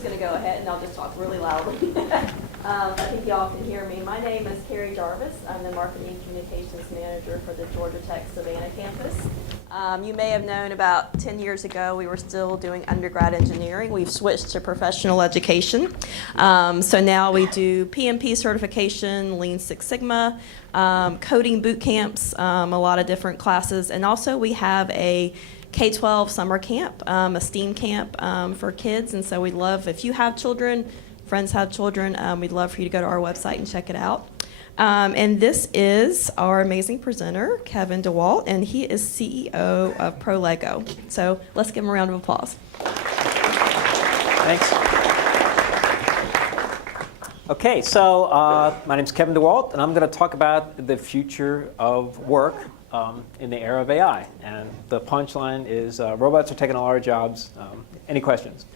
just going to go ahead and I'll just talk really loudly. I think y'all can hear me. My name is Carrie Jarvis. I'm the Marketing Communications Manager for the Georgia Tech Savannah campus. You may have known about 10 years ago we were still doing undergrad engineering. We've switched to professional education. So now we do PMP certification, Lean Six Sigma, coding boot camps, a lot of different classes, and also we have a K-12 summer camp, a STEAM camp for kids, and so we'd love, if you have children, friends have children, we'd love for you to go to our website and check it out. And this is our amazing presenter, Kevin Dewalt, and he is CEO of Prolego. So let's give him a round of applause. Thanks. Okay, so my name's Kevin Dewalt, and I'm going to talk about the future of work in the era of AI. And the punchline is robots are taking all our jobs. Any questions?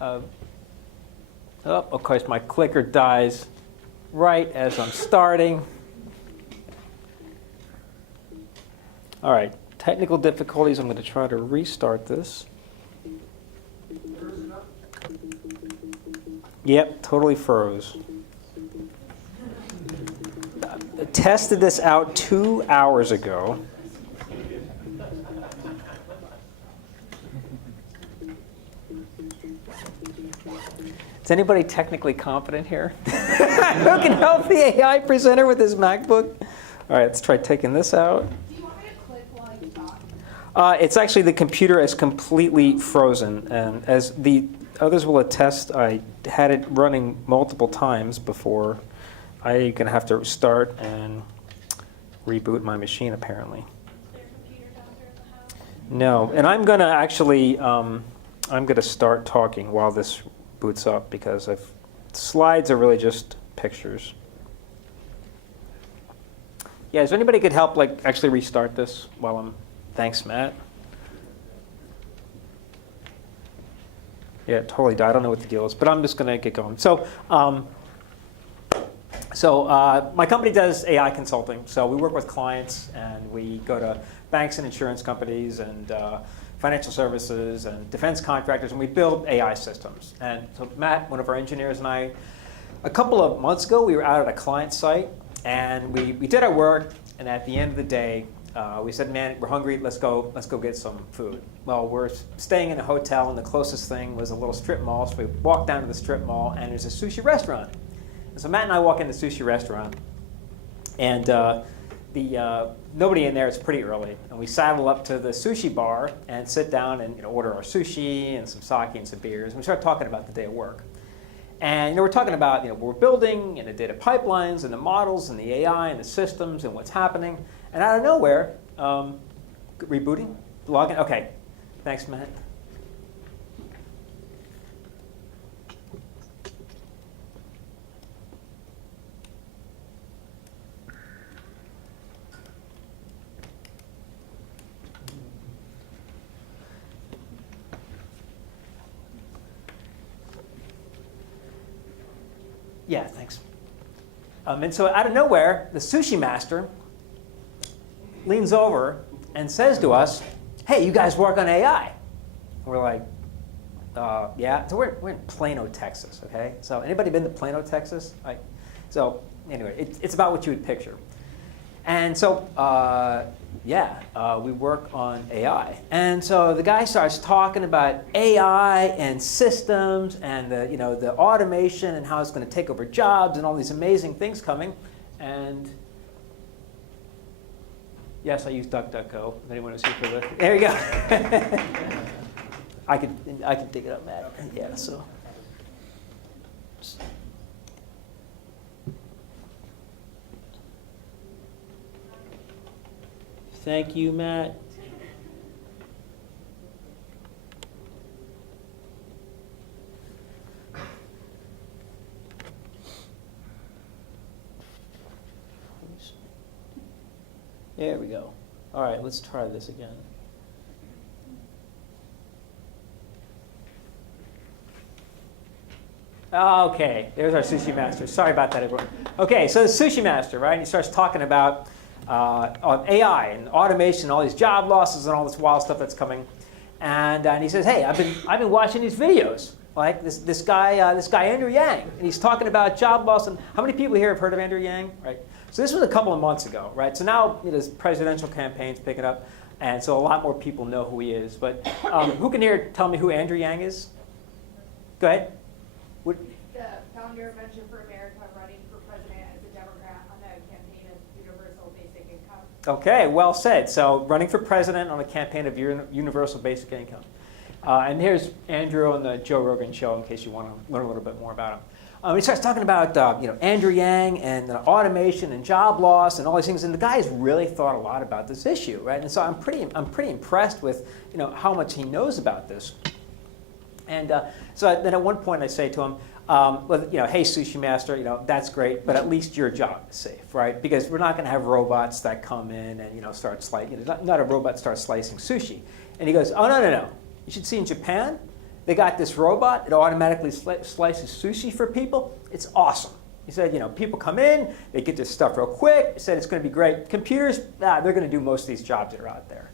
Of course, my clicker dies right as I'm starting. All right, technical difficulties. I'm going to try to restart this. Yep, totally froze. I tested this out 2 hours ago. Is anybody technically competent here? Who can help the AI presenter with his MacBook? All right, let's try taking this out. Do you want me to click while you talk? It's actually the computer is completely frozen, and as the others will attest, I had it running multiple times before I'm going to have to start and reboot my machine, apparently. Is there a computer doctor in the house? No, and I'm going to actually, I'm going to start talking while this boots up because slides are really just pictures. Yeah, is anybody could help like actually restart this while I'm, thanks Matt. Yeah, it totally died. I don't know what the deal is, but I'm just going to get going. So my company does AI consulting. So we work with clients, and we go to banks and insurance companies and financial services and defense contractors, and we build AI systems. And so Matt, one of our engineers, and I, a couple of months ago, we were out at a client site, and we did our work, and at the end of the day, we said, man, we're hungry, let's go get some food. Well, we're staying in a hotel, and the closest thing was a little strip mall, so we walked down to the strip mall, and there's a sushi restaurant. And so Matt and I walk in the sushi restaurant, and nobody in there, it's pretty early, and we saddle up to the sushi bar and sit down and order our sushi and some sake and some beers, and we start talking about the day of work. And we're talking about what we're building and the data pipelines and the models and the AI and the systems and what's happening. And out of nowhere, rebooting, login. Okay, thanks, Matt. Yeah, thanks. And so out of nowhere, the sushi master leans over and says to us, hey, you guys work on AI? And we're like, yeah. So we're in Plano, Texas, okay? So anybody been to Plano, Texas? So anyway, it's about what you would picture. And so, we work on AI. And so the guy starts talking about AI and systems and the automation and how it's going to take over jobs and all these amazing things coming. And yes, I use DuckDuckGo. If anyone was here for the, there you go. I can dig it up, Matt. Okay. Yeah. So. Thank you, Matt. There we go. All right, let's try this again. Okay, there's our sushi master. Sorry about that, everyone. Okay, so the sushi master, right? And he starts talking about AI and automation, all these job losses and all this wild stuff that's coming. And he says, hey, I've been watching these videos, like this guy Andrew Yang, and he's talking about job loss. And how many people here have heard of Andrew Yang, right? So this was a couple of months ago, right? So now there's presidential campaigns picking up, and so a lot more people know who he is. But who can here tell me who Andrew Yang is? Go ahead. The founder of Venture for America, running for president as a Democrat on the campaign of universal basic income. Okay, well said. So running for president on a campaign of universal basic income. And here's Andrew on the Joe Rogan show, in case you want to learn a little bit more about him. He starts talking about Andrew Yang and automation and job loss and all these things. And the guy's really thought a lot about this issue, right? And so I'm pretty impressed with how much he knows about this. And so then at one point I say to him, hey, Sushi Master, that's great, but at least your job is safe, right? Because we're not going to have robots that come in and start slicing. Not a robot starts slicing sushi. And he goes, oh no. You should see in Japan, they got this robot. It automatically slices sushi for people. It's awesome. He said, people come in, they get this stuff real quick. He said it's going to be great. Computers, they're going to do most of these jobs that are out there.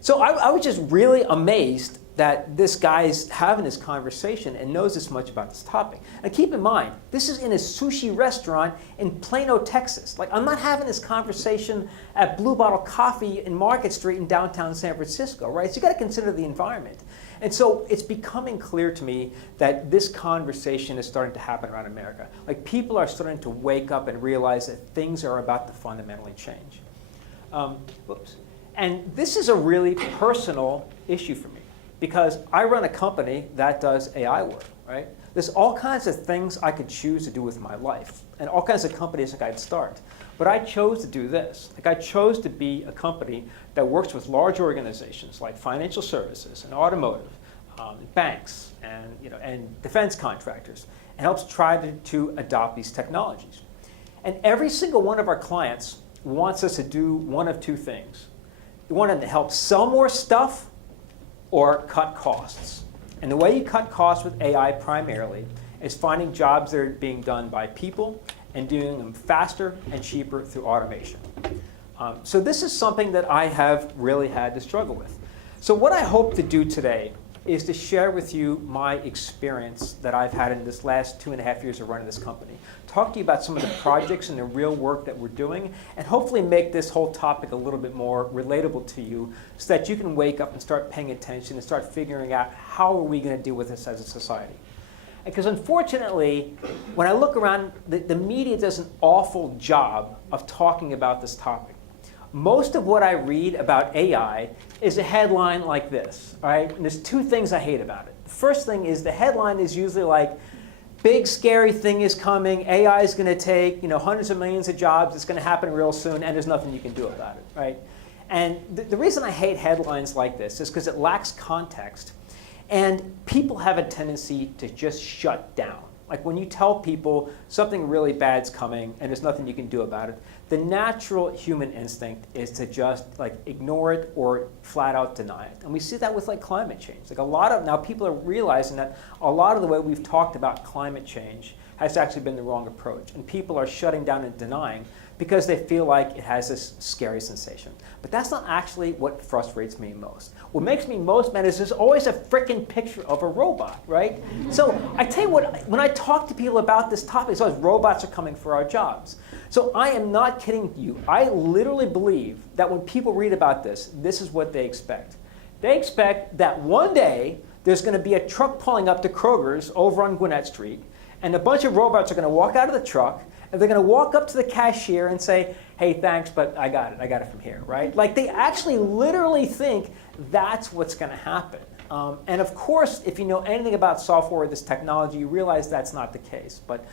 So I was just really amazed that this guy's having this conversation and knows this much about this topic. And keep in mind, this is in a sushi restaurant in Plano, Texas. Like, I'm not having this conversation at Blue Bottle Coffee in Market Street in downtown San Francisco, right? So you got to consider the environment. And so it's becoming clear to me that this conversation is starting to happen around America. Like, people are starting to wake up and realize that things are about to fundamentally change. And this is a really personal issue for me, because I run a company that does AI work, right? There's all kinds of things I could choose to do with my life, and all kinds of companies that I'd start. But I chose to do this. Like, I chose to be a company that works with large organizations like financial services and automotive, banks, and defense contractors, and helps try to adopt these technologies. And every single one of our clients wants us to do one of two things. They want them to help sell more stuff or cut costs. And the way you cut costs with AI primarily is finding jobs that are being done by people and doing them faster and cheaper through automation. So this is something that I have really had to struggle with. So what I hope to do today is to share with you my experience that I've had in this last 2.5 years of running this company. Talk to you about some of the projects and the real work that we're doing, and hopefully make this whole topic a little bit more relatable to you so that you can wake up and start paying attention and start figuring out how are we going to deal with this as a society. Because unfortunately, when I look around, the media does an awful job of talking about this topic. Most of what I read about AI is a headline like this, all right? And there's two things I hate about it. The first thing is the headline is usually like, big scary thing is coming, AI is going to take hundreds of millions of jobs, it's going to happen real soon, and there's nothing you can do about it, right? And the reason I hate headlines like this is because it lacks context. And people have a tendency to just shut down. Like, when you tell people something really bad's coming and there's nothing you can do about it, the natural human instinct is to just ignore it or flat out deny it. And we see that with climate change. Now people are realizing that a lot of the way we've talked about climate change has actually been the wrong approach. And people are shutting down and denying because they feel like it has this scary sensation. But that's not actually what frustrates me most. What makes me most mad is there's always a frickin' picture of a robot, right? So I tell you what, when I talk to people about this topic, it's always robots are coming for our jobs. So I am not kidding you. I literally believe that when people read about this, this is what they expect. They expect that one day there's going to be a truck pulling up to Kroger's over on Gwinnett Street, and a bunch of robots are going to walk out of the truck, and they're going to walk up to the cashier and say, hey, thanks, but I got it from here, right? Like, they actually literally think that's what's going to happen. And of course, if you know anything about software or this technology, you realize that's not the case. But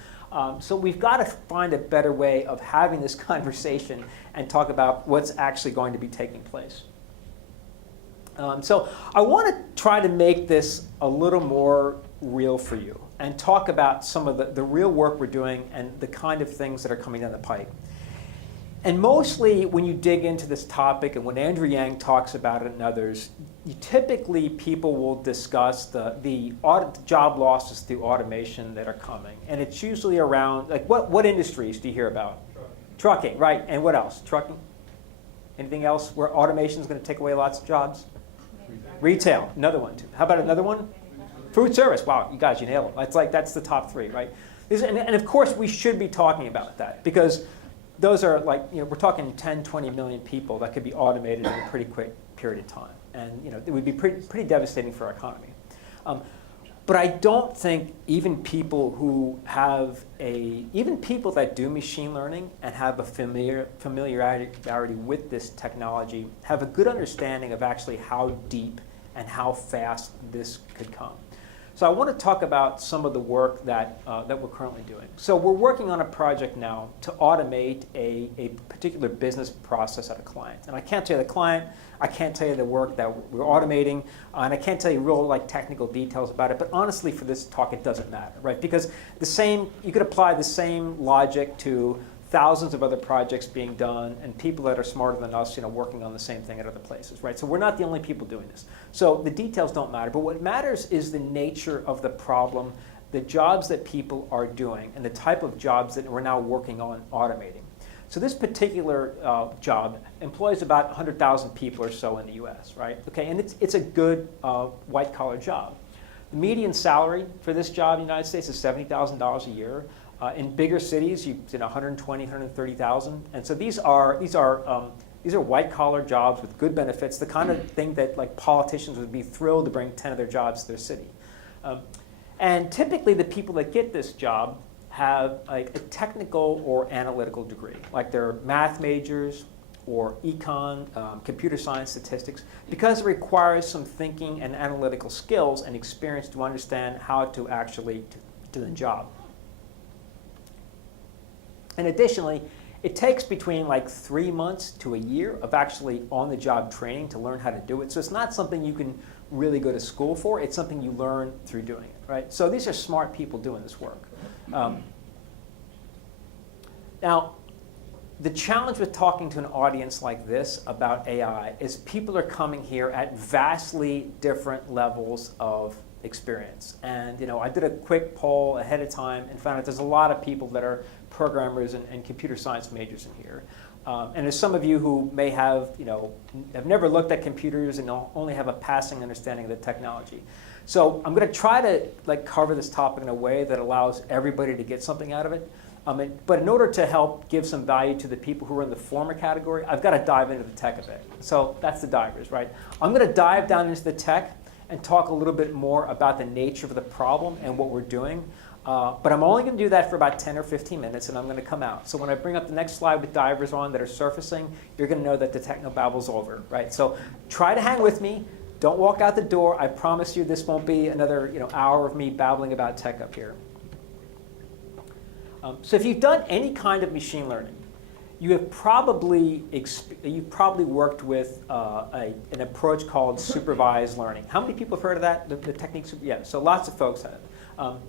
so we've got to find a better way of having this conversation and talk about what's actually going to be taking place. So I want to try to make this a little more real for you and talk about some of the real work we're doing and the kind of things that are coming down the pipe. And mostly when you dig into this topic and when Andrew Yang talks about it and others, typically people will discuss the job losses through automation that are coming. And it's usually around, what industries do you hear about? Trucking, right. And what else? Trucking? Anything else where automation is going to take away lots of jobs? Retail, another one. How about another one? Food service. Wow, you guys, you nailed it. It's like that's the top three, right? And of course, we should be talking about that because those are like, we're talking 10, 20 million people that could be automated in a pretty quick period of time. And it would be pretty devastating for our economy. But I don't think even people that do machine learning and have a familiarity with this technology have a good understanding of actually how deep and how fast this could come. So I want to talk about some of the work that we're currently doing. So we're working on a project now to automate a particular business process at a client. And I can't tell you the client, I can't tell you the work that we're automating, and I can't tell you real technical details about it, but honestly for this talk it doesn't matter, right? Because you could apply the same logic to thousands of other projects being done and people that are smarter than us working on the same thing at other places, right? So we're not the only people doing this. So the details don't matter, but what matters is the nature of the problem, the jobs that people are doing, and the type of jobs that we're now working on automating. So this particular job employs about 100,000 people or so in the US, right? Okay, and it's a good white-collar job. The median salary for this job in the United States is $70,000 a year. In bigger cities, you 120, 130,000, and so these are white-collar jobs with good benefits, the kind of thing that politicians would be thrilled to bring 10 of their jobs to their city. And typically, the people that get this job have a technical or analytical degree, like they're math majors or econ, computer science, statistics, because it requires some thinking and analytical skills and experience to understand how to actually do the job. And additionally, it takes between 3 months to a year of actually on-the-job training to learn how to do it. So it's not something you can really go to school for. It's something you learn through doing it, right? So these are smart people doing this work. Now, the challenge with talking to an audience like this about AI is people are coming here at vastly different levels of experience. And I did a quick poll ahead of time and found out there's a lot of people that are programmers and computer science majors in here. And there's some of you who may have never looked at computers and only have a passing understanding of the technology. So I'm going to try to cover this topic in a way that allows everybody to get something out of it. But in order to help give some value to the people who are in the former category, I've got to dive into the tech a bit. So that's the divers, right? I'm going to dive down into the tech and talk a little bit more about the nature of the problem and what we're doing. But I'm only going to do that for about 10 or 15 minutes, and I'm going to come out. So when I bring up the next slide with divers on that are surfacing, you're going to know that the technobabble's over, right? So try to hang with me. Don't walk out the door. I promise you this won't be another hour of me babbling about tech up here. So if you've done any kind of machine learning, you've probably worked with an approach called supervised learning. How many people have heard of that? The technique? Yeah, so lots of folks have.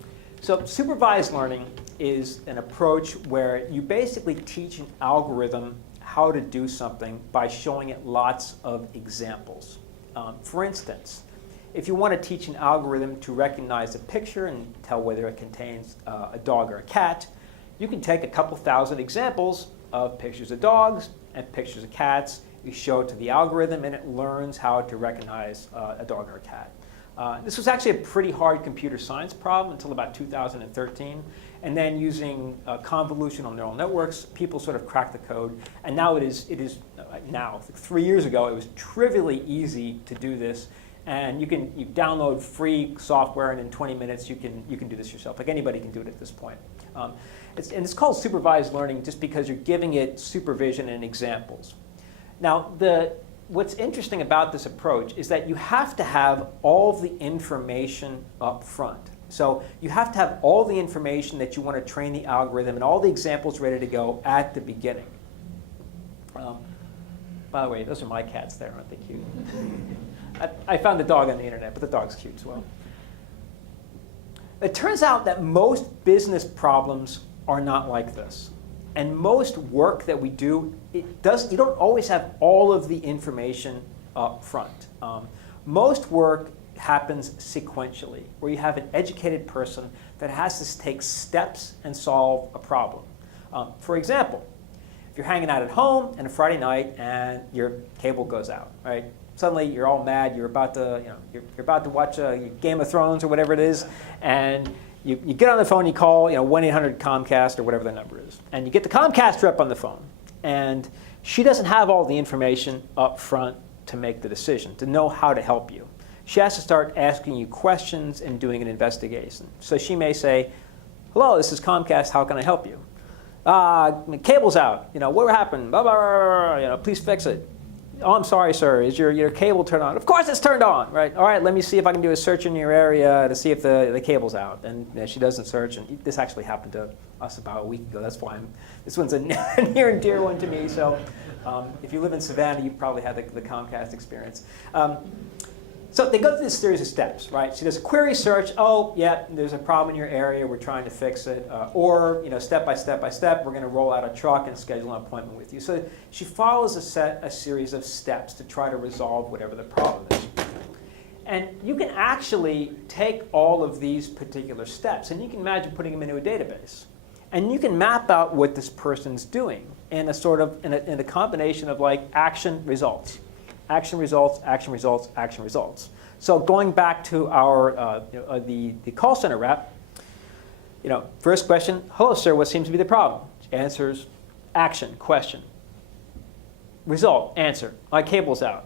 So supervised learning is an approach where you basically teach an algorithm how to do something by showing it lots of examples. For instance, if you want to teach an algorithm to recognize a picture and tell whether it contains a dog or a cat, you can take a couple thousand examples of pictures of dogs and pictures of cats. You show it to the algorithm, and it learns how to recognize a dog or a cat. This was actually a pretty hard computer science problem until about 2013. And then using convolutional neural networks, people sort of cracked the code. And now it is now, 3 years ago, it was trivially easy to do this. And you download free software, and in 20 minutes you can do this yourself. Like anybody can do it at this point. It's called supervised learning just because you're giving it supervision and examples. Now, what's interesting about this approach is that you have to have all of the information up front. So you have to have all the information that you want to train the algorithm and all the examples ready to go at the beginning. By the way, those are my cats there, aren't they cute? I found the dog on the internet, but the dog's cute as well. It turns out that most business problems are not like this. And most work that we do, you don't always have all of the information up front. Most work happens sequentially, where you have an educated person that has to take steps and solve a problem. For example, if you're hanging out at home on a Friday night and your cable goes out, right? suddenly you're all mad. You're about to, you're about to watch Game of Thrones or whatever it is, and you get on the phone. You call 1-800-COMCAST or whatever the number is, and you get the Comcast rep on the phone, and she doesn't have all the information up front to make the decision, to know how to help you. She has to start asking you questions and doing an investigation. So she may say, "Hello, this is Comcast. How can I help you?" Cable's out. What happened? Blah, blah, blah, blah, please fix it. "Oh, I'm sorry, sir. Is your cable turned on?" "Of course it's turned on." Right. "All right, let me see if I can do a search in your area to see if the cable's out." And she does a search, and this actually happened to us about a week ago. That's why this one's a near and dear one to me. So if you live in Savannah, you probably had the Comcast experience. So they go through this series of steps, right? She does a query search. "Oh, yeah, there's a problem in your area. We're trying to fix it." Or, step by step by step, we're going to roll out a truck and schedule an appointment with you. So she follows a series of steps to try to resolve whatever the problem is. And you can actually take all of these particular steps, and you can imagine putting them into a database. And you can map out what this person's doing in a combination of like action results. Action results, action results, action results. So going back to our the call center rep, first question: "Hello, sir. What seems to be the problem?" She answers, action, question. Result, answer. "My cable's out."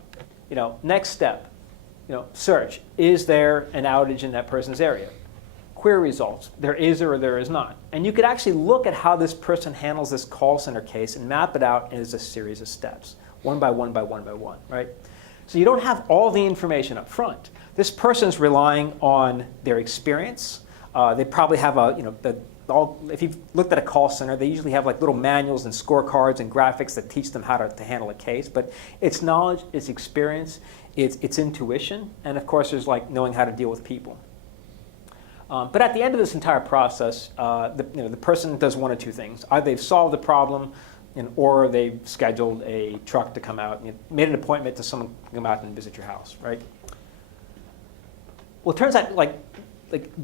Next step, search. Is there an outage in that person's area? Query results. There is or there is not. And you could actually look at how this person handles this call center case and map it out as a series of steps. One by one by one by one, right? So you don't have all the information up front. This person's relying on their experience. They probably have if you've looked at a call center, they usually have like little manuals and scorecards and graphics that teach them how to handle a case. But it's knowledge, it's experience, it's intuition, and of course there's like knowing how to deal with people. But at the end of this entire process, the person does one of two things. Either they've solved the problem, or they've scheduled a truck to come out and made an appointment to someone to come out and visit your house, right? Well, it turns out like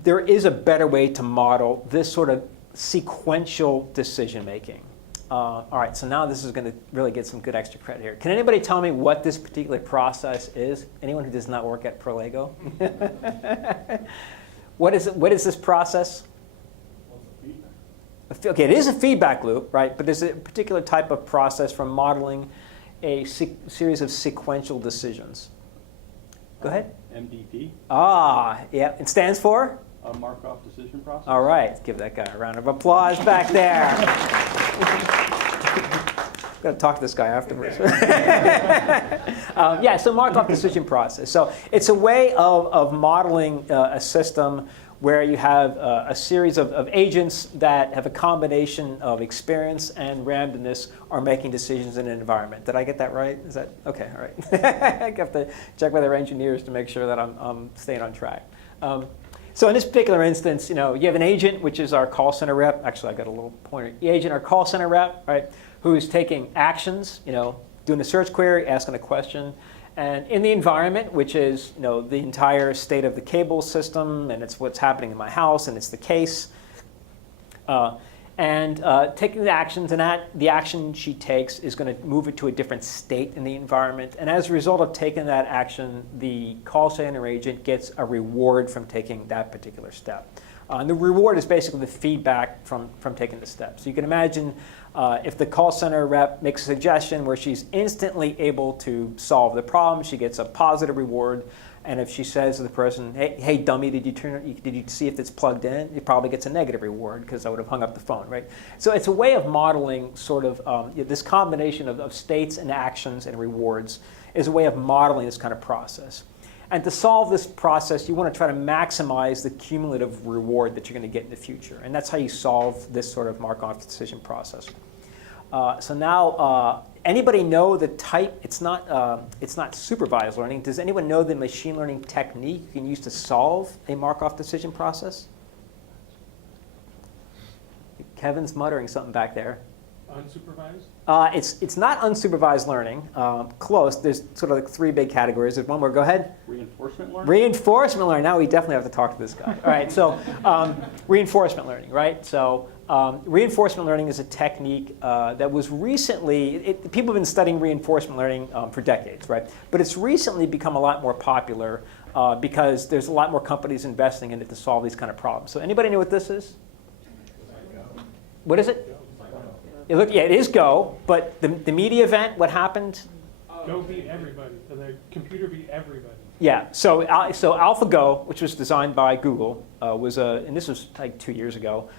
there is a better way to model this sort of sequential decision making. All right, so now this is going to really get some good extra credit here. Can anybody tell me what this particular process is? Anyone who does not work at Prolego? What is this process? Okay, it is a feedback loop, right? But there's a particular type of process for modeling a series of sequential decisions. Go ahead. MDP. Yeah. It stands for? Markov decision process. All right. Give that guy a round of applause back there. Got to talk to this guy afterwards. So Markov decision process. So it's a way of modeling a system where you have a series of agents that have a combination of experience and randomness are making decisions in an environment. Did I get that right? Is that okay? All right. I have to check with our engineers to make sure that I'm staying on track. So in this particular instance, you have an agent, which is our call center rep. Actually, I got a little pointer. The agent, our call center rep, right, who's taking actions, doing a search query, asking a question. And in the environment, which is the entire state of the cable system, and it's what's happening in my house, and it's the case, taking the actions, and the action she takes is going to move it to a different state in the environment. And as a result of taking that action, the call center agent gets a reward from taking that particular step. And the reward is basically the feedback from taking the step. So you can imagine if the call center rep makes a suggestion where she's instantly able to solve the problem, she gets a positive reward. And if she says to the person, hey dummy, did you see if it's plugged in? It probably gets a negative reward because I would have hung up the phone, right? So it's a way of modeling sort of this combination of states and actions and rewards is a way of modeling this kind of process. And to solve this process, you want to try to maximize the cumulative reward that you're going to get in the future. And that's how you solve this sort of Markov decision process. So now, anybody know the type? It's not supervised learning. Does anyone know the machine learning technique you can use to solve a Markov decision process? Kevin's muttering something back there. Unsupervised? It's not unsupervised learning. Close. There's sort of like three big categories. There's one more. Go ahead. Reinforcement learning? Reinforcement learning. Now we definitely have to talk to this guy. All right. So reinforcement learning, right? So Reinforcement learning is a technique that was recently, people have been studying reinforcement learning for decades, right? But it's recently become a lot more popular because there's a lot more companies investing in it to solve these kind of problems. So anybody know what this is? What is it? It is Go, but the media event, what happened? Go beat everybody. The computer beat everybody. Yeah, so AlphaGo, which was designed by Google, and this was like 2 years ago,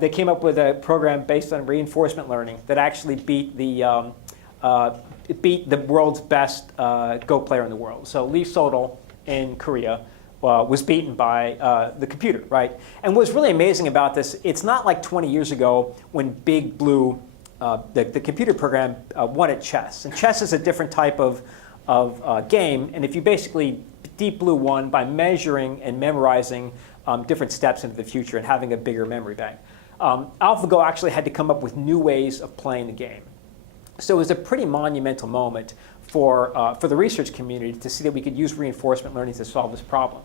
they came up with a program based on reinforcement learning that actually beat the world's best Go player in the world. So Lee Sedol in Korea was beaten by the computer, right? And what's really amazing about this, it's not like 20 years ago when Big Blue, the computer program, won at chess. And chess is a different type of game, and if you basically, Deep Blue won by measuring and memorizing different steps into the future and having a bigger memory bank. AlphaGo actually had to come up with new ways of playing the game. So it was a pretty monumental moment for the research community to see that we could use reinforcement learning to solve this problem.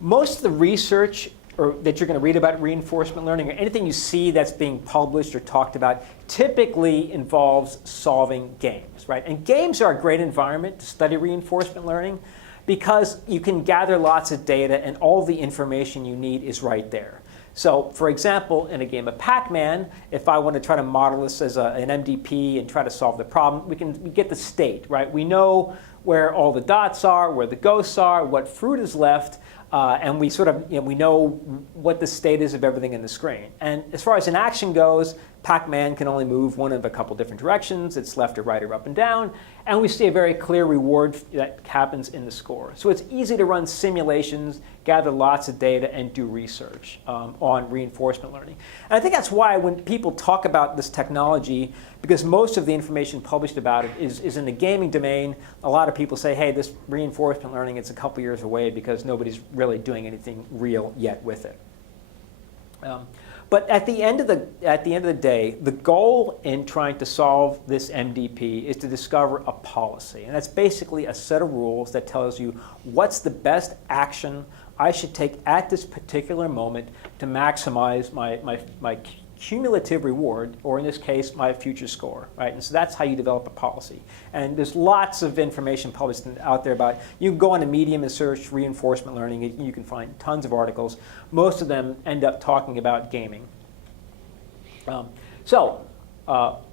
Most of the research that you're going to read about reinforcement learning, or anything you see that's being published or talked about, typically involves solving games, right? And games are a great environment to study reinforcement learning because you can gather lots of data and all the information you need is right there. So, for example, in a game of Pac-Man, if I want to try to model this as an MDP and try to solve the problem, we get the state, right? We know where all the dots are, where the ghosts are, what fruit is left, and we sort of, we know what the state is of everything in the screen. And as far as an action goes, Pac-Man can only move one of a couple different directions. It's left or right or up and down. And we see a very clear reward that happens in the score. So it's easy to run simulations, gather lots of data, and do research on reinforcement learning. And I think that's why when people talk about this technology, because most of the information published about it is in the gaming domain, a lot of people say, hey, this reinforcement learning, it's a couple years away because nobody's really doing anything real yet with it. But at the end of the day, the goal in trying to solve this MDP is to discover a policy. And that's basically a set of rules that tells you what's the best action I should take at this particular moment to maximize my cumulative reward, or in this case, my future score, right? And so that's how you develop a policy. And there's lots of information published out there about, you can go on a Medium and search reinforcement learning, and you can find tons of articles. Most of them end up talking about gaming.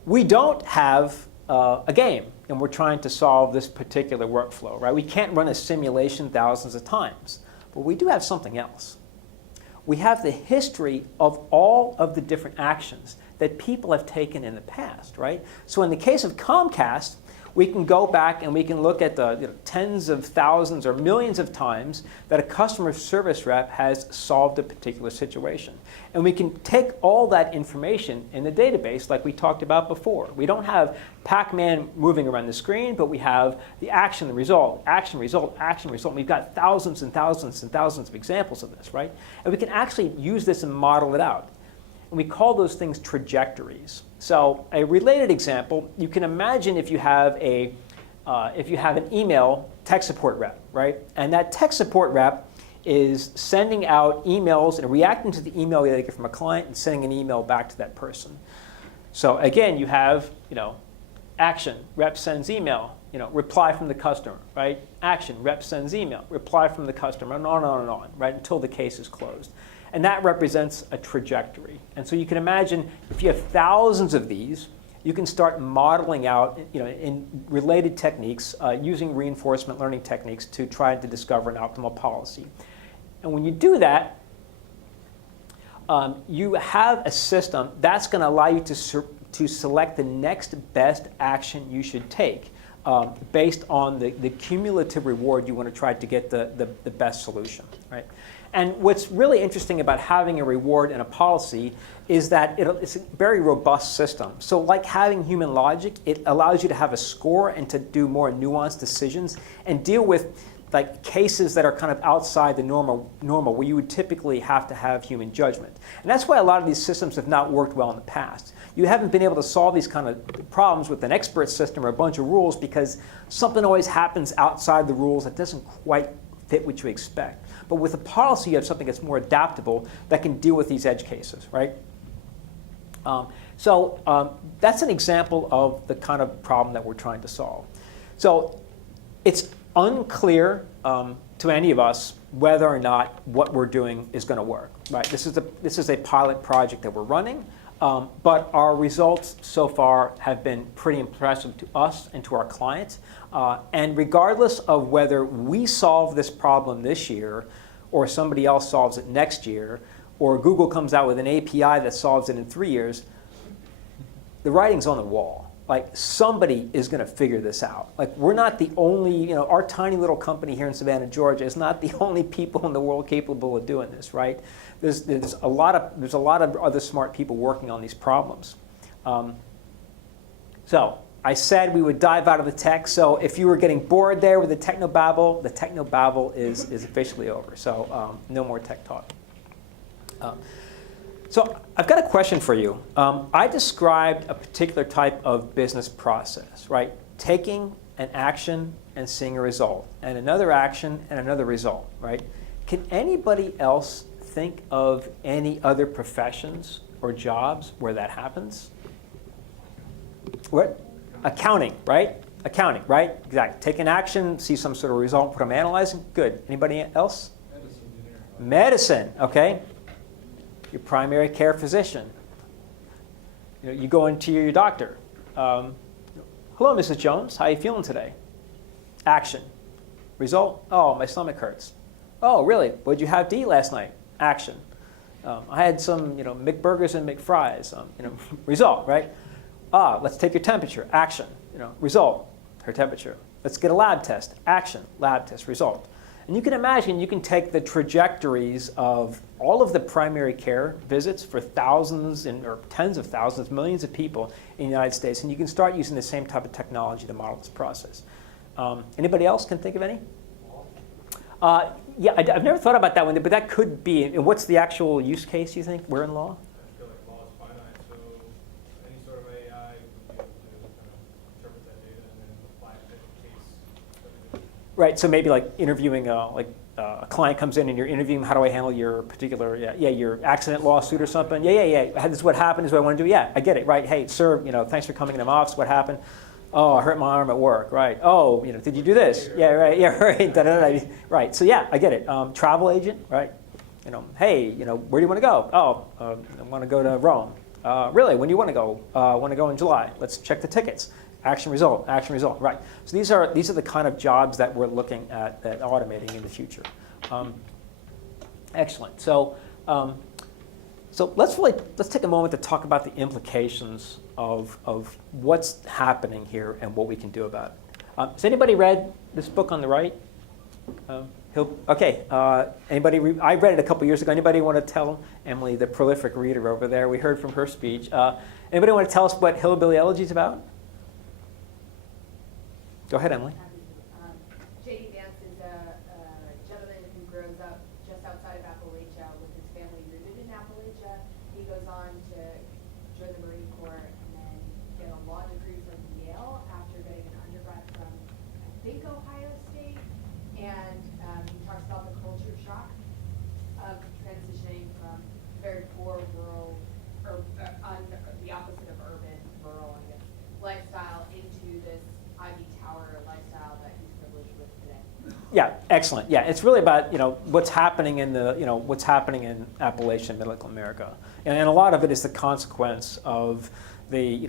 We don't have a game, and we're trying to solve this particular workflow, right? We can't run a simulation thousands of times, but we do have something else. We have the history of all of the different actions that people have taken in the past, right? So in the case of Comcast, we can go back and we can look at the tens of thousands or millions of times that a customer service rep has solved a particular situation. And we can take all that information in the database like we talked about before. We don't have Pac-Man moving around the screen, but we have the action, the result, action, result, action, result. We've got thousands and thousands and thousands of examples of this, right? And we can actually use this and model it out. And we call those things trajectories. So a related example, you can imagine if you have an email tech support rep, right? And that tech support rep is sending out emails and reacting to the email they get from a client and sending an email back to that person. So again, you have, action, rep sends email, reply from the customer, right? Action, rep sends email, reply from the customer, and on, right? Until the case is closed. And that represents a trajectory. And so you can imagine if you have thousands of these, you can start modeling out, in related techniques, using reinforcement learning techniques to try to discover an optimal policy. And when you do that, you have a system that's going to allow you to select the next best action you should take based on the cumulative reward you want to try to get the best solution, right? And what's really interesting about having a reward and a policy is that it's a very robust system. So like having human logic, it allows you to have a score and to do more nuanced decisions and deal with like cases that are kind of outside the normal where you would typically have to have human judgment. And that's why a lot of these systems have not worked well in the past. You haven't been able to solve these kind of problems with an expert system or a bunch of rules because something always happens outside the rules that doesn't quite fit what you expect. But with a policy, you have something that's more adaptable that can deal with these edge cases, right? That's an example of the kind of problem that we're trying to solve. So it's unclear to any of us whether or not what we're doing is going to work, right? This is a pilot project that we're running, but our results so far have been pretty impressive to us and to our clients. And regardless of whether we solve this problem this year or somebody else solves it next year, or Google comes out with an API that solves it in 3 years, the writing's on the wall. Like, somebody is going to figure this out. Like, we're not the only, our tiny little company here in Savannah, Georgia is not the only people in the world capable of doing this, right? There's a lot of other smart people working on these problems. So I said we would dive out of the tech. So if you were getting bored there with the technobabble is officially over. So no more tech talk. So I've got a question for you. I described a particular type of business process, right? Taking an action and seeing a result, and another action and another result, right? Can anybody else think of any other professions or jobs where that happens? What? Accounting, right? Accounting, right? Exactly. Take an action, see some sort of result, what I'm analyzing. Good. Anybody else? Medicine, okay. Your primary care physician. You go into your doctor. Hello, Mrs. Jones. How are you feeling today? Action. Result? Oh, my stomach hurts. Oh, really? What did you have to eat last night? Action. I had some, McBurgers and McFries. Result, right? Let's take your temperature. Action. Result. Her temperature. Let's get a lab test. Action. Lab test. Result. And you can imagine you can take the trajectories of all of the primary care visits for thousands or tens of thousands, millions of people in the United States, and you can start using the same type of technology to model this process. Anybody else can think of any? Yeah, I've never thought about that one, but that could be. And what's the actual use case, you think? Where in law? I feel like law is finite, so any sort of AI would be able to kind of interpret that data and then apply it to a case. Right, so maybe like interviewing, a client comes in and you're interviewing, how do I handle your particular, your accident lawsuit or something? Yeah. This is what happened, this is what I want to do. Yeah, I get it, right? Hey, sir, thanks for coming into my office. What happened? Oh, I hurt my arm at work, right? Oh, did you do this? Yeah, right, Right, so yeah, I get it. Travel agent, right? Hey, where do you want to go? Oh, I want to go to Rome. Really, when do you want to go? I want to go in July. Let's check the tickets. Action, result, right. So these are the kind of jobs that we're looking at automating in the future. Excellent. So let's take a moment to talk about the implications of what's happening here and what we can do about it. Has anybody read this book on the right? Okay. Anybody? I read it a couple years ago. Anybody want to tell Emily, the prolific reader over there? We heard from her speech. Anybody want to tell us what Hillbilly Elegy is about? Go ahead, Emily. J.D. Vance is a gentleman who grows up just outside of Appalachia with his family rooted in Appalachia. He goes on to join the Marine Corps and then get a law degree from Yale after getting an undergrad from, I think, Ohio State. And he talks about the culture shock of transitioning from very poor rural, or on the opposite of urban, rural, I guess, lifestyle into this Ivy Tower lifestyle that he's privileged with today. Yeah, excellent. Yeah, it's really about what's happening in what's happening in Appalachian Middle America, and a lot of it is the consequence of the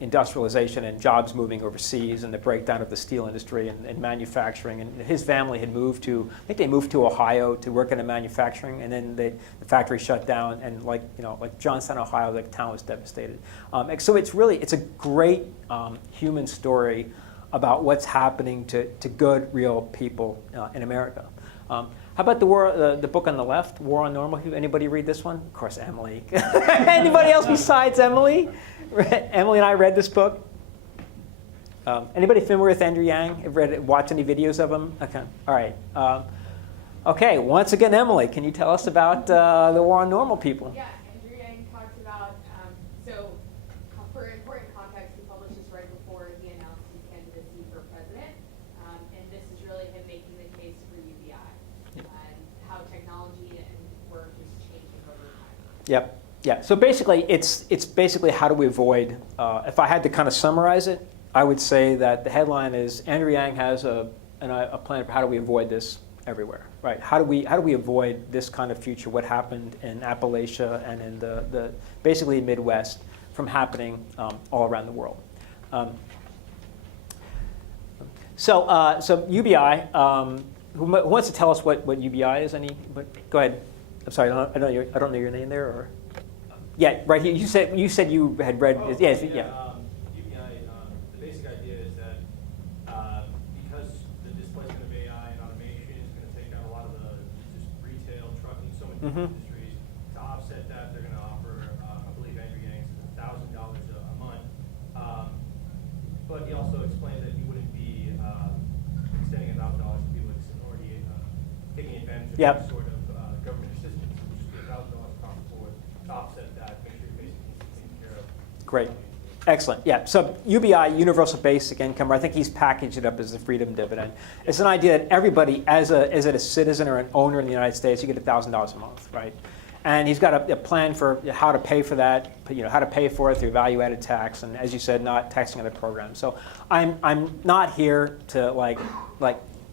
industrialization and jobs moving overseas and the breakdown of the steel industry and manufacturing. And his family had moved to, I think they moved to Ohio to work in the manufacturing, and then the factory shut down, and like Johnstown, Ohio, the town was devastated. So it's a great human story about what's happening to good, real people in America. How about the book on the left, War on Normal? Anybody read this one? Of course, Emily. Anybody else besides Emily? Emily and I read this book. Anybody familiar with Andrew Yang? Have watched any videos of him? Okay. All right. Okay. Once again, Emily, can you tell us about the War on Normal people? Yeah, Andrew Yang talks about, so for important context, he published this right before he announced his candidacy for president. And this is really him making the case for UBI and Yep. Yeah. So basically, it's basically how do we avoid? If I had to kind of summarize it, I would say that the headline is Andrew Yang has a plan for how do we avoid this everywhere, right? How do we avoid this kind of future? What happened in Appalachia and in the basically Midwest from happening all around the world? So UBI. Who wants to tell us what UBI is? Go ahead. I'm sorry, I don't know your name there, or yeah, right here. You said you had read. Oh, yeah. UBI, the basic idea is that because the displacement of AI and automation is going to take out a lot of the just retail, trucking, so many different industries. To offset that, they're going to offer, I believe Andrew Yang said $1,000 a month. But he also explained that he wouldn't be extending $1,000 to people that's already taking advantage of Yep. any sort of government assistance. It would just be $1,000 across the board to offset that, make sure your basic needs are taken care of. Great. Excellent. Yeah. So UBI, Universal Basic Income, I think he's packaged it up as the freedom dividend. It's an idea that everybody, as a citizen or an owner in the United States, you get $1,000 a month, right? And he's got a plan for how to pay for that, how to pay for it through value-added tax, and as you said, not taxing other programs. So I'm not here to like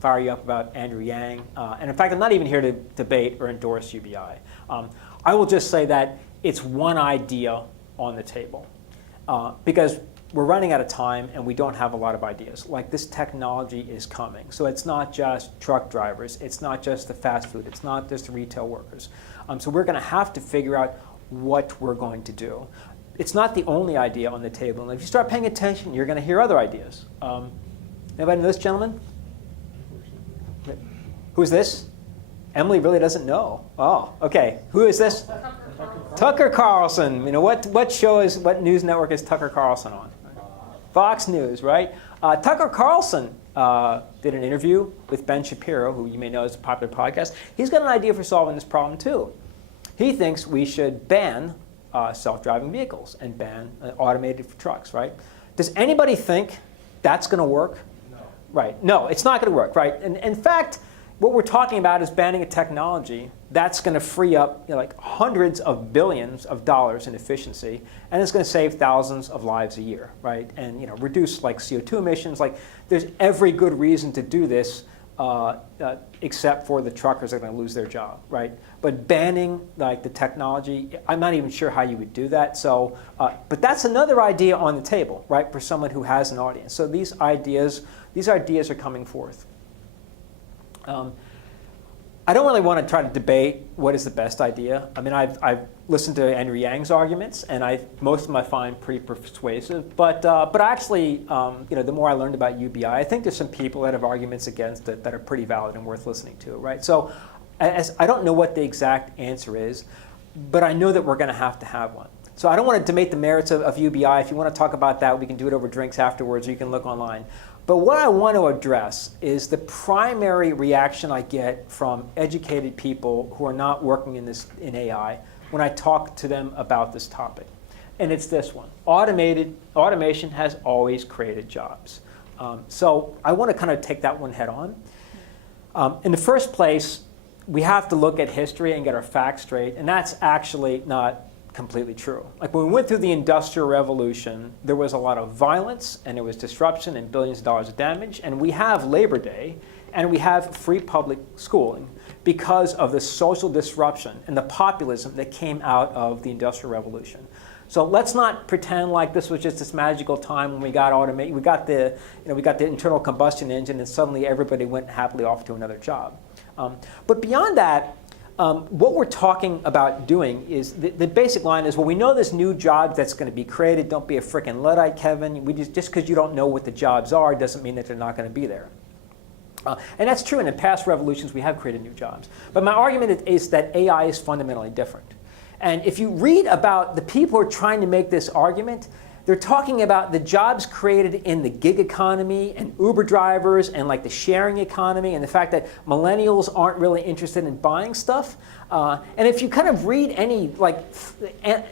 fire you up about Andrew Yang, and in fact, I'm not even here to debate or endorse UBI. I will just say that it's one idea on the table. Because we're running out of time and we don't have a lot of ideas. Like, this technology is coming. So it's not just truck drivers. It's not just the fast food. It's not just the retail workers. So we're going to have to figure out what we're going to do. It's not the only idea on the table. And if you start paying attention, you're going to hear other ideas. Anybody know this gentleman? Who's this? Emily really doesn't know. Oh, okay. Who is this? Tucker Carlson. What news network is Tucker Carlson on? Fox News, right? Tucker Carlson did an interview with Ben Shapiro, who you may know is a popular podcast. He's got an idea for solving this problem too. He thinks we should ban self-driving vehicles and ban automated trucks, right? Does anybody think that's going to work? No. Right. No, it's not going to work, right? And in fact, what we're talking about is banning a technology that's going to free up like hundreds of billions of dollars in efficiency, and it's going to save thousands of lives a year, right? And reduce like CO2 emissions. Like, there's every good reason to do this, except for the truckers that are going to lose their job, right? But banning like the technology, I'm not even sure how you would do that. So, but that's another idea on the table, right, for someone who has an audience. So these ideas are coming forth. I don't really want to try to debate what is the best idea. I mean, I've listened to Andrew Yang's arguments, and most of them I find pretty persuasive. But actually, the more I learned about UBI, I think there's some people that have arguments against it that are pretty valid and worth listening to, right? So, I don't know what the exact answer is, but I know that we're going to have one. So I don't want to debate the merits of UBI. If you want to talk about that, we can do it over drinks afterwards, or you can look online. But what I want to address is the primary reaction I get from educated people who are not working in AI when I talk to them about this topic. And it's this one. Automation has always created jobs. So I want to kind of take that one head on. In the first place, we have to look at history and get our facts straight, and that's actually not completely true. Like, when we went through the Industrial Revolution, there was a lot of violence, and there was disruption and billions of dollars of damage, and we have Labor Day, and we have free public schooling because of the social disruption and the populism that came out of the Industrial Revolution. So let's not pretend like this was just this magical time when we got automation, we got the internal combustion engine, and suddenly everybody went happily off to another job. But beyond that, what we're talking about doing is, the basic line is, well, we know this new job that's going to be created. Don't be a frickin' Luddite, Kevin. Just because you don't know what the jobs are doesn't mean that they're not going to be there. And that's true, and in past revolutions we have created new jobs. But my argument is that AI is fundamentally different. And if you read about the people who are trying to make this argument, They're talking about the jobs created in the gig economy and Uber drivers and like the sharing economy and the fact that millennials aren't really interested in buying stuff. And if you kind of read any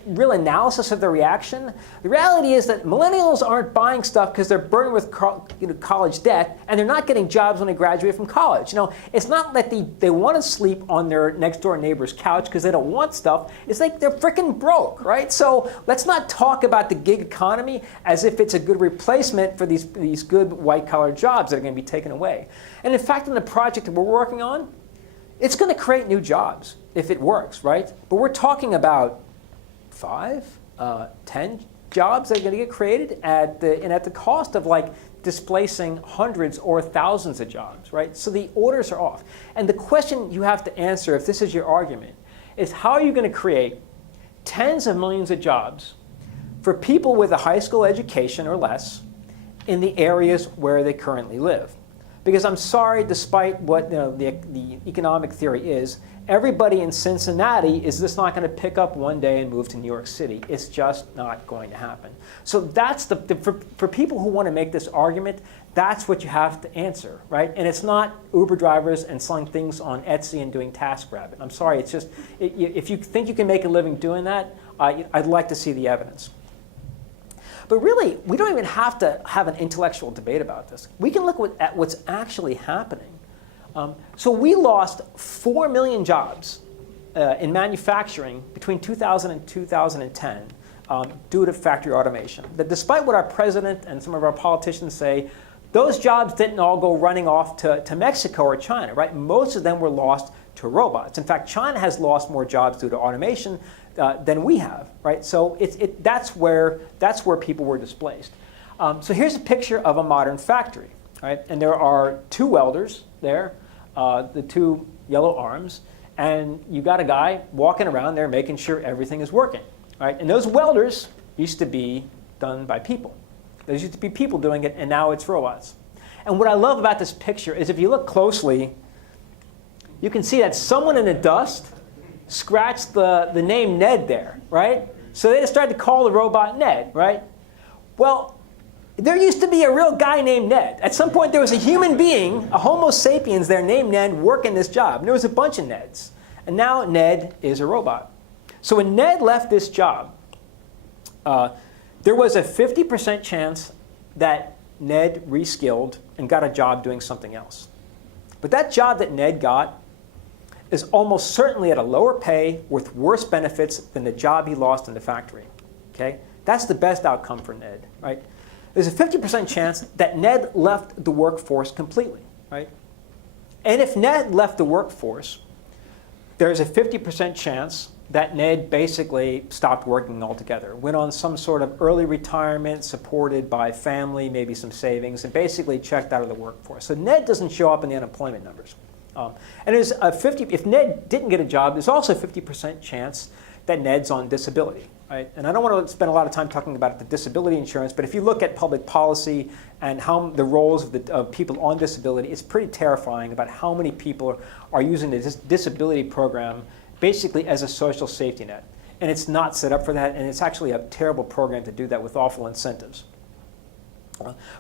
real analysis of the reaction, the reality is that millennials aren't buying stuff because they're burdened with college debt and they're not getting jobs when they graduate from college. It's not that they want to sleep on their next door neighbor's couch because they don't want stuff. It's like they're freaking broke, right? So let's not talk about the gig economy as if it's a good replacement for these good white-collar jobs that are going to be taken away. And in fact, in the project that we're working on, it's going to create new jobs if it works, right? But we're talking about 5, 10 jobs that are going to get created at the cost of like displacing hundreds or thousands of jobs, right? So the orders are off. And the question you have to answer, if this is your argument, is how are you going to create tens of millions of jobs for people with a high school education or less in the areas where they currently live? Because I'm sorry, despite what the economic theory is, everybody in Cincinnati is just not going to pick up one day and move to New York City. It's just not going to happen. So that's for people who want to make this argument, that's what you have to answer, right? And it's not Uber drivers and selling things on Etsy and doing TaskRabbit. I'm sorry, it's just, if you think you can make a living doing that, I'd like to see the evidence. But really, we don't even have to have an intellectual debate about this. We can look at what's actually happening. So we lost 4 million jobs in manufacturing between 2000 and 2010 due to factory automation. But despite what our president and some of our politicians say, those jobs didn't all go running off to Mexico or China, right? Most of them were lost to robots. In fact, China has lost more jobs due to automation than we have, right? So that's where people were displaced. So here's a picture of a modern factory, right? And there are 2 welders there, the 2 yellow arms, and you got a guy walking around there making sure everything is working, right? And those welders used to be done by people. There used to be people doing it, and now it's robots. And what I love about this picture is if you look closely, you can see that someone in the dust scratched the name Ned there, right? So they just started to call the robot Ned, right? Well, there used to be a real guy named Ned. At some point, there was a human being, a Homo sapiens there named Ned, working this job. And there was a bunch of Neds. And now Ned is a robot. So when Ned left this job, there was a 50% chance that Ned reskilled and got a job doing something else. But that job that Ned got is almost certainly at a lower pay with worse benefits than the job he lost in the factory. Okay? That's the best outcome for Ned, right? There's a 50% chance that Ned left the workforce completely, right? And if Ned left the workforce, there's a 50% chance that Ned basically stopped working altogether, went on some sort of early retirement supported by family, maybe some savings, and basically checked out of the workforce. So Ned doesn't show up in the unemployment numbers. And there's a if Ned didn't get a job, there's also a 50% chance that Ned's on disability, right? And I don't want to spend a lot of time talking about the disability insurance, but if you look at public policy and how the roles of people on disability, it's pretty terrifying about how many people are using the disability program basically as a social safety net. And it's not set up for that, and it's actually a terrible program to do that with awful incentives.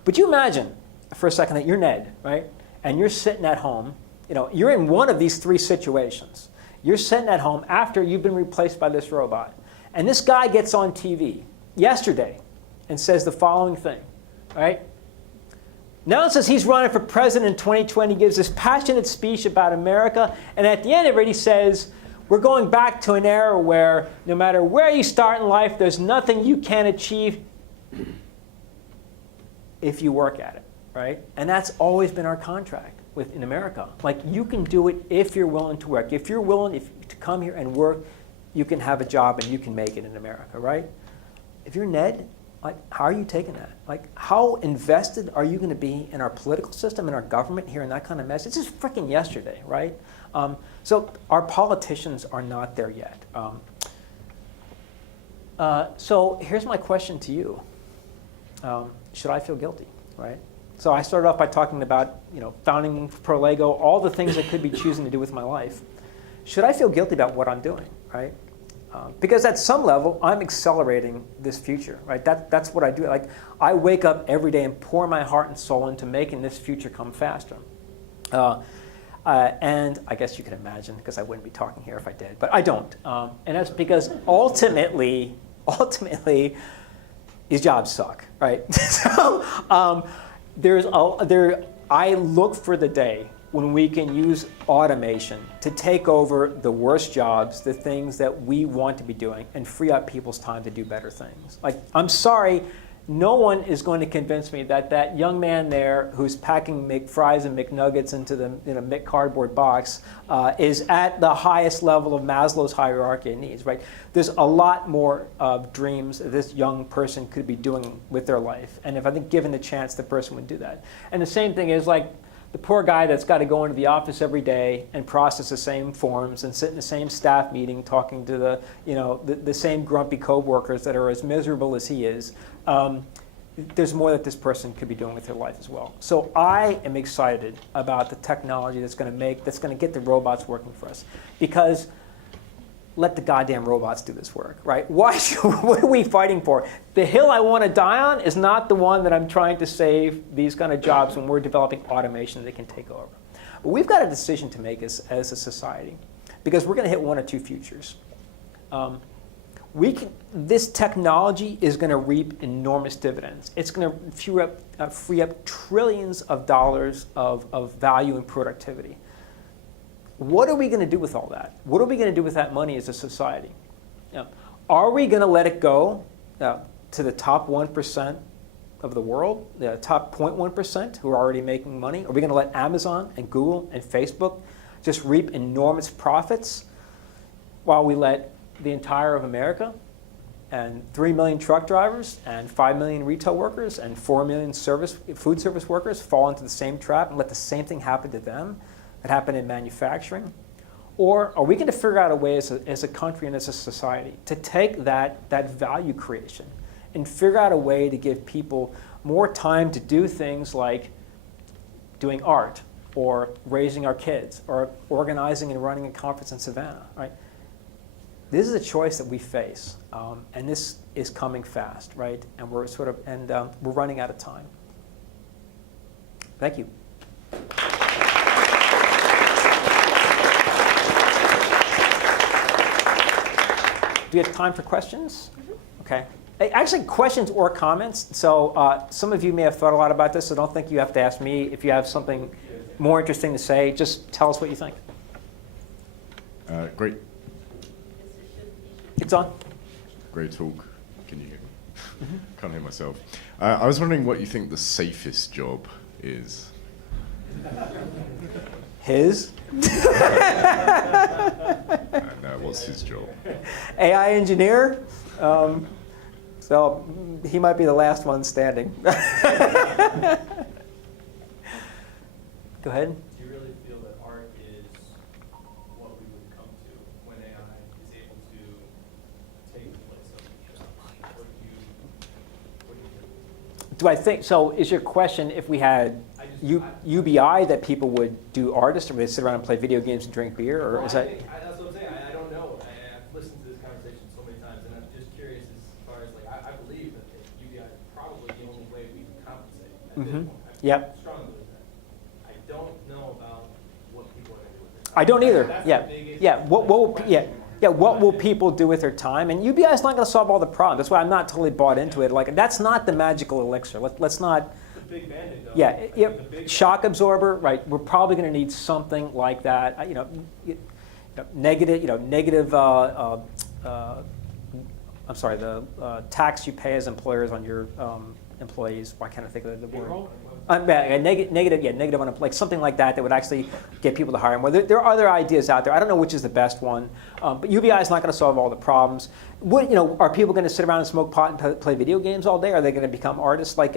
But you imagine for a second that you're Ned, right? And you're sitting at home. You're in one of these 3 situations. You're sitting at home after you've been replaced by this robot. And this guy gets on TV yesterday and says the following thing, right? Announces he's running for president in 2020, gives this passionate speech about America, and at the end of it he says, we're going back to an era where no matter where you start in life, there's nothing you can't achieve if you work at it, right? And that's always been our contract in America. Like, you can do it if you're willing to work. If you're willing to come here and work, you can have a job and you can make it in America, right? If you're Ned, like, how are you taking that? Like, how invested are you going to be in our political system, in our government, hearing that kind of message? This is freaking yesterday, right? So our politicians are not there yet. So here's my question to you. Should I feel guilty, right? So I started off by talking about, founding Prolego, all the things I could be choosing to do with my life. Should I feel guilty about what I'm doing, right? Because at some level, I'm accelerating this future, right? That's what I do. Like, I wake up every day and pour my heart and soul into making this future come faster. And I guess you can imagine, because I wouldn't be talking here if I did, but I don't. And that's because ultimately, these jobs suck, right? So I look for the day when we can use automation to take over the worst jobs, the things that we want to be doing, and free up people's time to do better things. Like, I'm sorry, no one is going to convince me that that young man there who's packing McFries and McNuggets into the Mc cardboard box is at the highest level of Maslow's hierarchy of needs, right? There's a lot more dreams this young person could be doing with their life. And if I think given the chance, the person would do that. And the same thing is like, the poor guy that's got to go into the office every day and process the same forms and sit in the same staff meeting talking to the same grumpy coworkers that are as miserable as he is. There's more that this person could be doing with their life as well. So I am excited about the technology that's going to get the robots working for us, because let the goddamn robots do this work, right? What are we fighting for? The hill I want to die on is not the one that I'm trying to save these kind of jobs when we're developing automation that can take over. But we've got a decision to make as a society, because we're going to hit one of two futures. This technology is going to reap enormous dividends. It's going to free up trillions of dollars of value and productivity. What are we going to do with all that? What are we going to do with that money as a society? Are we going to let it go to the top 1% of the world, the top 0.1% who are already making money? Are we going to let Amazon and Google and Facebook just reap enormous profits while we let the entire of America and 3 million truck drivers and 5 million retail workers and 4 million food service workers fall into the same trap and let the same thing happen to them that happened in manufacturing? Or are we going to figure out a way as a country and as a society to take that value creation and figure out a way to give people more time to do things like doing art or raising our kids or organizing and running a conference in Savannah, right? This is a choice that we face, and this is coming fast, right? And we're we're running out of time. Thank you. Do we have time for questions? Mm-hmm. Okay. Actually, questions or comments. So some of you may have thought a lot about this, so don't think you have to ask me. If you have something more interesting to say, just tell us what you think. Great. It's on. Great talk. Can you hear me? Can't hear myself. I was wondering what you think the safest job is. His? No, what's his job? AI engineer. So he might be the last one standing. Go ahead. Do you really feel that art is what we would come to when AI is able to take the place of the job? What do you think? Do I think so? Is your question if we had UBI that people would do artists, or would they sit around and play video games and drink beer, or is that? That's what I'm saying. I don't know. I've listened to this conversation so many times, and I'm just curious as far as I believe that UBI is probably the only way we can compensate at this point. Yep. I strongly believe that. I don't know about what people are going to do with it. I don't either. That's Yeah. the biggest Yeah. What will people do with their time? And UBI is not going to solve all the problems. That's why I'm not totally bought into it. Like, that's not the magical elixir. Let's not. The big bandit, though. Yeah. The big Shock absorber. Right. We're probably going to need something like that. Negative. I'm sorry. The tax you pay as employers on your employees. Why can't I think of the word? Payroll? Negative unemployment, like something like that would actually get people to hire more. There are other ideas out there. I don't know which is the best one, but UBI is not going to solve all the problems. Are people going to sit around and smoke pot and play video games all day? Are they going to become artists? I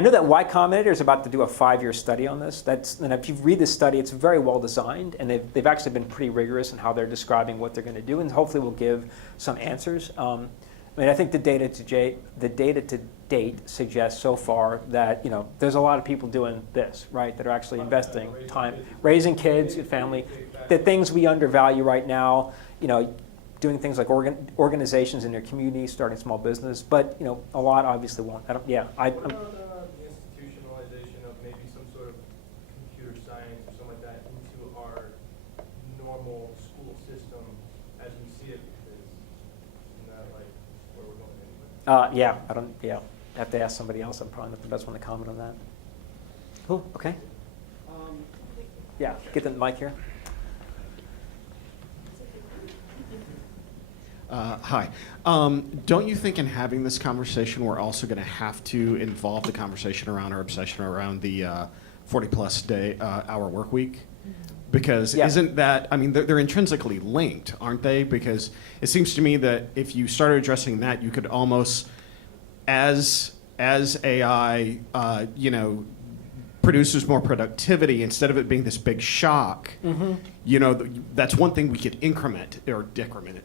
know that Y Combinator is about to do a 5-year study on this. And if you read this study, it's very well designed, and they've actually been pretty rigorous in how they're describing what they're going to do, and hopefully will give some answers. I think the data to date suggests so far that there's a lot of people doing this, right? That are actually investing time, raising kids, family. Big factor the things we undervalue right now, doing things like organizations in their community, starting small business, but a lot obviously won't. What about the institutionalization of maybe some sort of computer science or something like that into our normal school system as we see it? Because isn't that like where we're going anyway? I have to ask somebody else. I'm probably not the best one to comment on that. Cool. Okay. Yeah. Get the mic here. Hi. Don't you think in having this conversation, we're also going to have to involve the conversation around our obsession around the 40-plus hour work week? Because isn't that, they're intrinsically linked, aren't they? Because it seems to me that if you started addressing that, you could almost, as AI, produces more productivity, instead of it being this big shock, that's one thing we could increment or decrement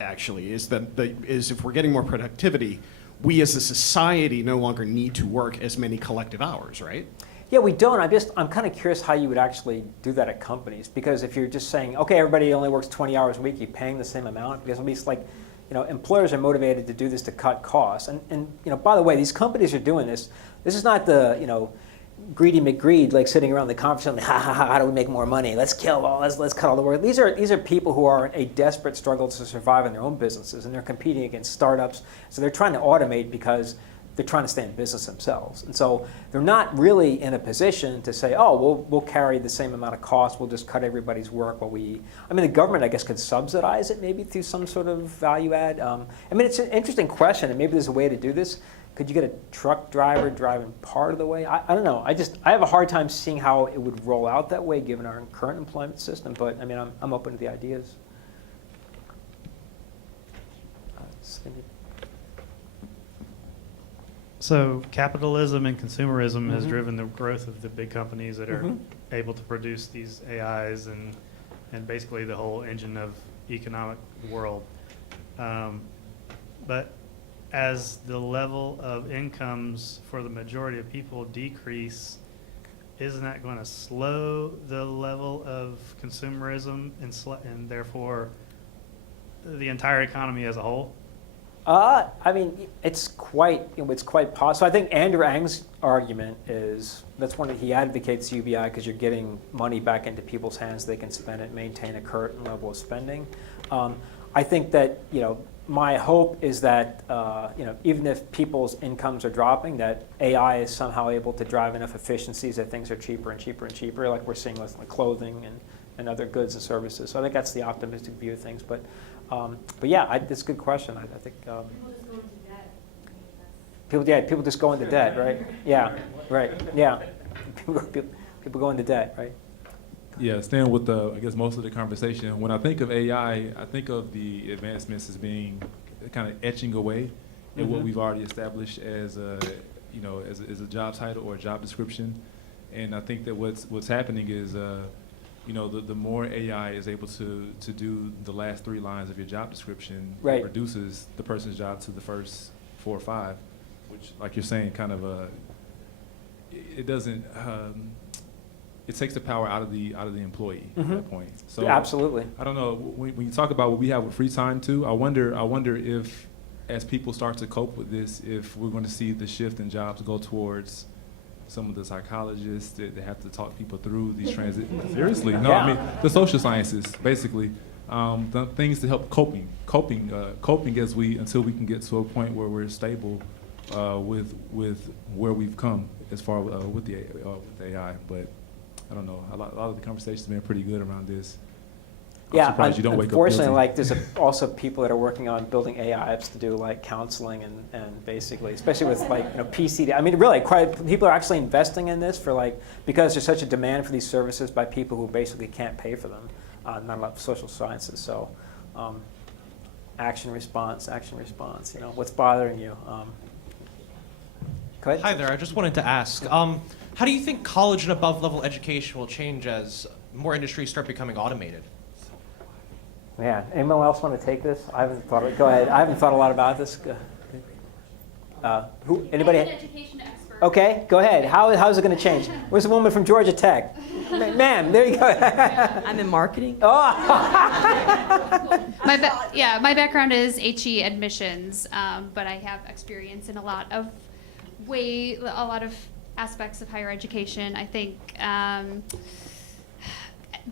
actually, is if we're getting more productivity, we as a society no longer need to work as many collective hours, right? Yeah, we don't. I'm kind of curious how you would actually do that at companies, because if you're just saying, okay, everybody only works 20 hours a week, you're paying the same amount, because at least employers are motivated to do this to cut costs. And by the way, these companies are doing this. This is not the, greedy McGreed sitting around the conference room, how do we make more money? Let's cut all the work. These are people who are in a desperate struggle to survive in their own businesses, and they're competing against startups. So they're trying to automate because they're trying to stay in business themselves. And so they're not really in a position to say, oh, we'll carry the same amount of cost, we'll just cut everybody's work while the government, I guess, could subsidize it maybe through some sort of value add. It's an interesting question, and maybe there's a way to do this. Could you get a truck driver driving part of the way? I don't know. I have a hard time seeing how it would roll out that way given our current employment system, but I'm open to the ideas. So capitalism and consumerism has driven the growth of the big companies that are able to produce these AIs and basically the whole engine of economic world. But as the level of incomes for the majority of people decrease, isn't that going to slow the level of consumerism and therefore the entire economy as a whole? It's quite possible. I think Andrew Ng's argument is that's one that he advocates UBI because you're getting money back into people's hands, they can spend it, maintain a current level of spending. I think that my hope is that even if people's incomes are dropping, that AI is somehow able to drive enough efficiencies that things are cheaper and cheaper and cheaper, like we're seeing with clothing and other goods and services. So I think that's the optimistic view of things. But yeah, it's a good question. I think people just go into debt, right? Yeah, right. Yeah, people go into debt, right? Yeah, staying with most of the conversation. When I think of AI, I think of the advancements as being kind of etching away at what we've already established as a job title or a job description. And I think that what's happening is, the more AI is able to do the last 3 lines of your job description, it reduces the person's job to the first 4 or 5, which, like you're saying, kind of it doesn't. It takes the power out of the employee at that point. So absolutely. I don't know, when you talk about what we have with free time too, I wonder if, as people start to cope with this, if we're going to see the shift in jobs go towards some of the psychologists that have to talk people through these transitions. Seriously, no, the social sciences, basically, the things to help coping until we can get to a point where we're stable with where we've come as far with the AI, but. I don't know. A lot of the conversations have been pretty good around this. I'm surprised you don't wake up unfortunately, guilty. there's also people that are working on building AI apps to do counseling and basically, especially with PC. Really, people are actually investing in this because there's such a demand for these services by people who basically can't pay for them. Not a lot of social sciences. So, action response. What's bothering you? Go ahead. Hi there. I just wanted to ask. How do you think college and above-level education will change as more industries start becoming automated? Yeah. Anyone else want to take this? I haven't thought. Go ahead. I haven't thought a lot about this. Anybody? I'm an education expert. Okay. Go ahead. How's it going to change? Where's the woman from Georgia Tech? Ma'am, there you go. I'm in marketing. Oh. My background is HE admissions, but I have experience in a lot of aspects of higher education. I think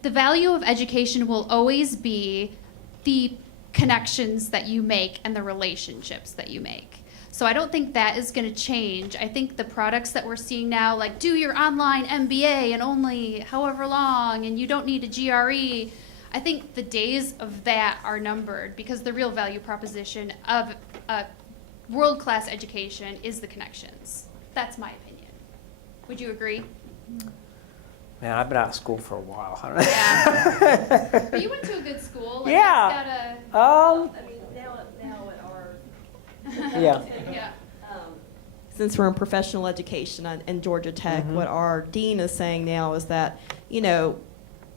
the value of education will always be the connections that you make and the relationships that you make. So I don't think that is going to change. I think the products that we're seeing now, like do your online MBA in only however long, and you don't need a GRE, I think the days of that are numbered, because the real value proposition of a world-class education is the connections. That's my opinion. Would you agree? Man, I've been out of school for a while. I don't know. Yeah. But you went to a good school. Like, Yeah. I mean, now at our Yeah. Yeah. Since we're in professional education in Georgia Tech, what our dean is saying now is that,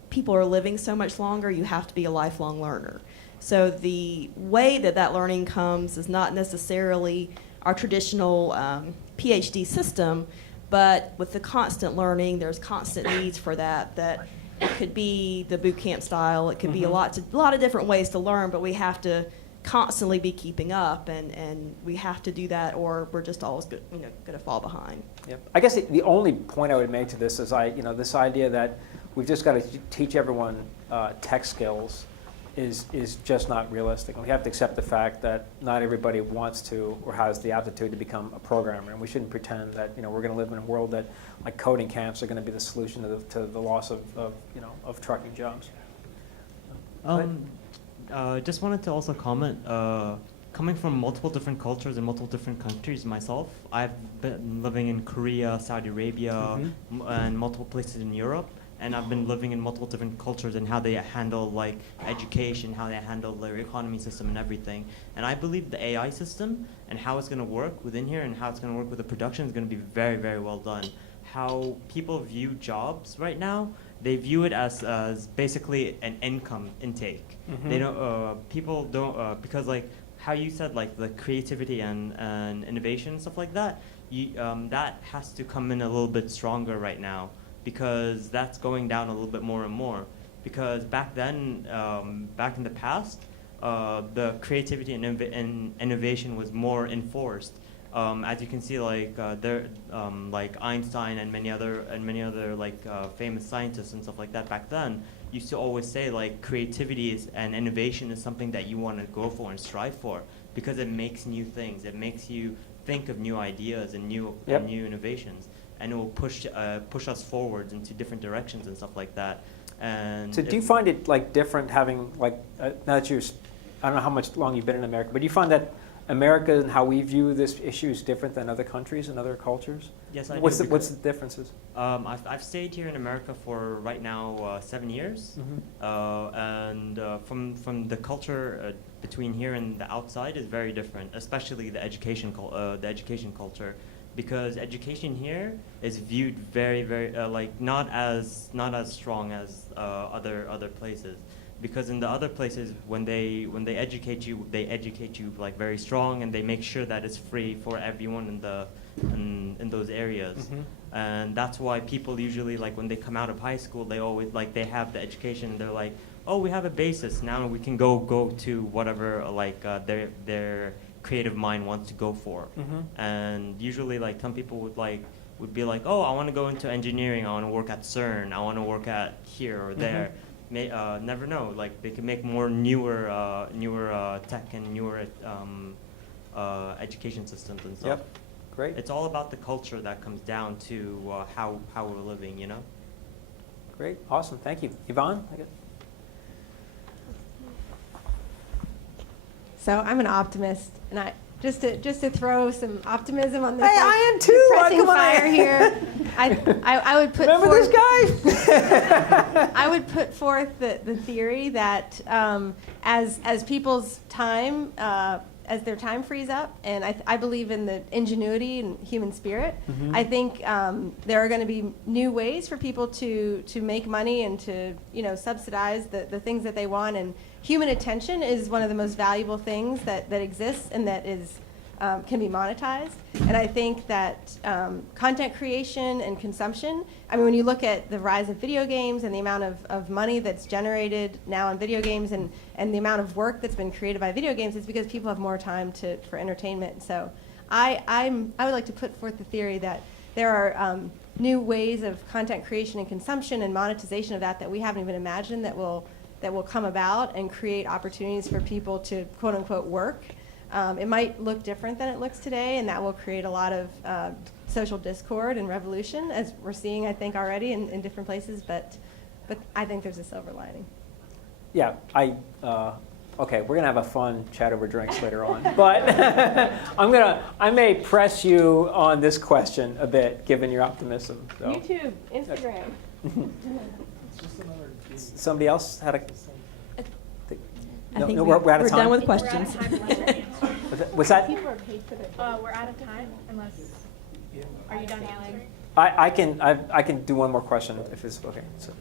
people are living so much longer, you have to be a lifelong learner. So the way that learning comes is not necessarily our traditional PhD system, but with the constant learning, there's constant needs for that it could be the boot camp style, it could be a lot of different ways to learn, but we have to constantly be keeping up, and we have to do that, or we're just always going to fall behind. Yep. I guess the only point I would make to this is this idea that we've just got to teach everyone tech skills is just not realistic. And we have to accept the fact that not everybody wants to or has the aptitude to become a programmer, and we shouldn't pretend that we're going to live in a world that like coding camps are going to be the solution to the loss of trucking jobs. Just wanted to also comment, coming from multiple different cultures and multiple different countries myself, I've been living in Korea, Saudi Arabia, and multiple places in Europe, and I've been living in multiple different cultures and how they handle like education, how they handle their economy system and everything. And I believe the AI system and how it's going to work within here and how it's going to work with the production is going to be very, very well done. How people view jobs right now, they view it as basically an income intake. They don't. People don't because like how you said, like the creativity and innovation and stuff like that. That has to come in a little bit stronger right now, because that's going down a little bit more and more. Because back then, back in the past, the creativity and innovation was more enforced. As you can see, like like Einstein and many other like famous scientists and stuff like that back then used to always say like creativity and innovation is something that you want to go for and strive for, because it makes new things. It makes you think of new ideas and new innovations, and it will push us forward into different directions and stuff like that. And so, do you find it like different having like now that I don't know how much long you've been in America, but do you find that America and how we view this issue is different than other countries and other cultures? Yes, I do. What's the differences? I've stayed here in America for right now 7 years, and from the culture between here and the outside is very different, especially the education culture, because education here is viewed very, very like not as strong as other places. Because in the other places, when they educate you like very strong, and they make sure that it's free for everyone in those areas. And that's why people usually, like when they come out of high school, they always like they have the education. And they're like, oh, we have a basis now. We can go to whatever like their creative mind wants to go for. And usually, like some people would be like, oh, I want to go into engineering. I want to work at CERN. I want to work at here or there. Never know. Like they can make more newer tech and newer education systems and stuff. Yep, great. It's all about the culture that comes down to how we're living. Great, awesome, thank you, Yvonne. So I'm an optimist, and just to throw some optimism on this. Hey, I am too. Depressing fire here. I would put Remember forth, this guy? I would put forth the theory that as people's time as their time frees up, and I believe in the ingenuity and human spirit. I think there are going to be new ways for people to make money and to subsidize the things that they want. And human attention is one of the most valuable things that exists, and that is can be monetized. And I think that content creation and consumption, I mean, when you look at the rise of video games and the amount of money that's generated now on video games and the amount of work that's been created by video games, it's because people have more time for entertainment. So I would like to put forth the theory that there are new ways of content creation and consumption and monetization of that we haven't even imagined that will come about and create opportunities for people to quote unquote work. It might look different than it looks today, and that will create a lot of social discord and revolution, as we're seeing, I think, already in different places. But I think there's a silver lining. Yeah, okay, we're gonna have a fun chat over drinks later on, but I may press you on this question a bit, given your optimism. So. YouTube, Instagram. Somebody else had a. I think we're out of time. done with questions. What's that? We're out of time, unless, are you done answering? I can do one more question if it's okay. So.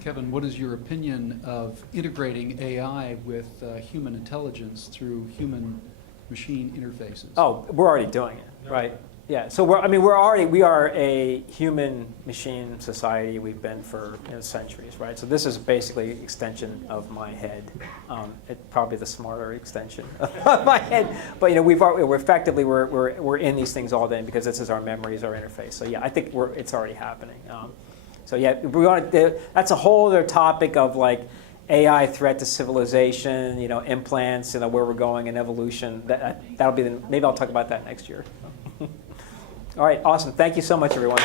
Kevin, what is your opinion of integrating AI with human intelligence through human-machine interfaces? Oh, we're already doing it, right? Yeah. So we are a human-machine society. We've been for centuries, right? So this is basically an extension of my head. It's probably the smarter extension of my head. But we're in these things all day because this is our memories, our interface. So yeah, I think it's already happening. So yeah, that's a whole other topic of like AI threat to civilization, implants, where we're going in evolution. That'll be maybe I'll talk about that next year. All right, awesome. Thank you so much, everyone.